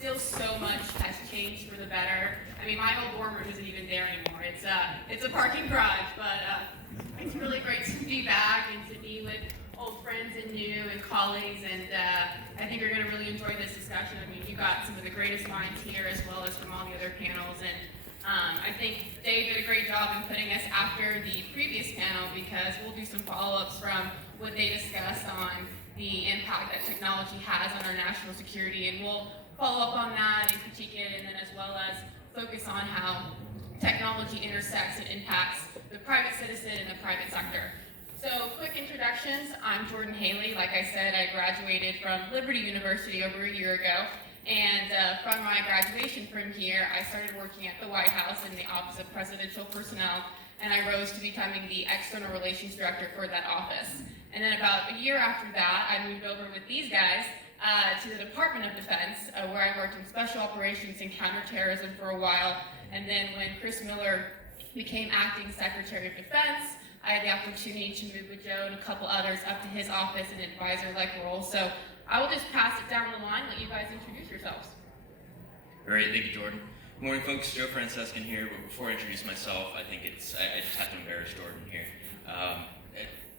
still so much has changed for the better. I mean, my old dorm room isn't even there anymore. It's a parking garage, but it's really great to be back and to be with old friends and new and colleagues, and I think you're going to really enjoy this discussion. I mean, you got some of the greatest minds here as well as from all the other panels, and I think Dave did a great job in putting us after the previous panel because we'll do some follow-ups from what they discussed on the impact that technology has on our national security, and we'll follow up on that and critique it, and then as well as focus on how technology intersects and impacts the private citizen and the private sector. So quick introductions. I'm Jordan Haley. Like I said, I graduated from Liberty University over a year ago. And from my graduation from here, I started working at the White House in the Office of Presidential Personnel, and I rose to becoming the External Relations Director for that office. And then about a year after that, I moved over with these guys to the Department of Defense, where I worked in special operations and counterterrorism for a while. And then when Chris Miller became acting Secretary of Defense, I had the opportunity to move with Joe and a couple others up to his office in an advisor-like role. So I will just pass it down the line, let you guys introduce yourselves. Great, thank you, Jordan. Good morning, folks. Joe Francescan here. But before I introduce myself, I think I just have to embarrass Jordan here.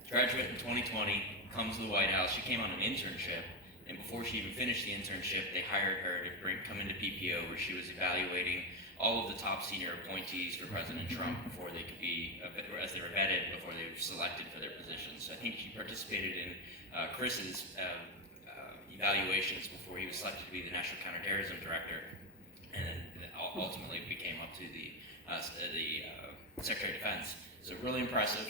Graduate in 2020, comes to the White House. She came on an internship, and before she even finished the internship, they hired her to come into PPO, where she was evaluating all of the top senior appointees for President Trump before they could be, as they were vetted, before they were selected for their positions. So I think she participated in Chris's evaluations before he was selected to be the National Counterterrorism Director, and then ultimately became up to the Secretary of Defense. So really impressive,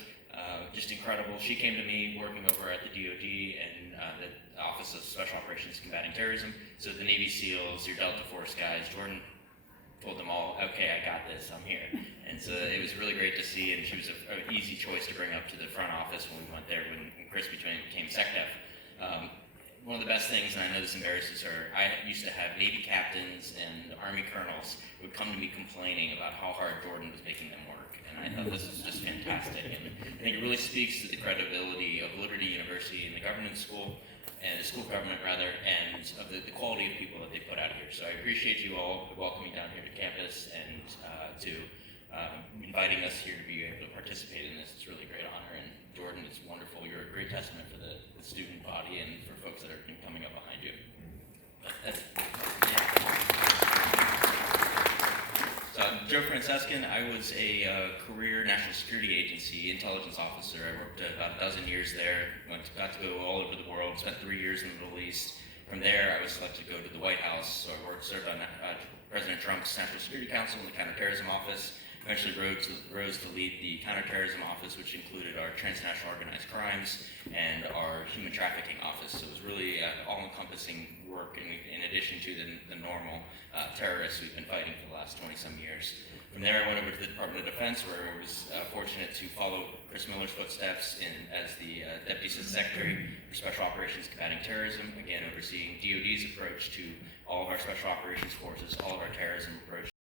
just incredible. She came to me working over at the DoD and the Office of Special Operations Combating Terrorism. So the Navy SEALs, your Delta Force guys, Jordan told them all, okay, I got this, I'm here. And so it was really great to see, and she was an easy choice to bring up to the front office when we went there, when Chris became SecDef. One of the best things, and I know this embarrasses her, I used to have Navy captains and Army colonels who would come to me complaining about how hard Jordan was making them work. And I thought this was just fantastic. And I think it really speaks to the credibility of Liberty University and the governance school, and the school of government rather, and of the quality of people that they put out here. So I appreciate you all welcoming down here to campus and to inviting us here to be able to participate in this. It's really a great honor. And Jordan, it's wonderful. You're a great testament for the student body and for folks that are coming up behind you. So I'm Joe Francescan. I was a career national security agency intelligence officer. I worked about a dozen years there. Got to go all over the world. Spent 3 years in the Middle East. From there, I was selected to go to the White House. So I served on President Trump's National Security Council and the Counterterrorism Office. Eventually rose to lead the Counterterrorism Office, which included our transnational organized crimes and our human trafficking office. So it was really all-encompassing work in addition to the normal terrorists we've been fighting for the last 20-some years. From there, I went over to the Department of Defense, where I was fortunate to follow Chris Miller's footsteps as the Deputy Assistant Secretary for Special Operations Combating Terrorism, again overseeing DoD's approach to all of our special operations forces, all of our terrorism approach.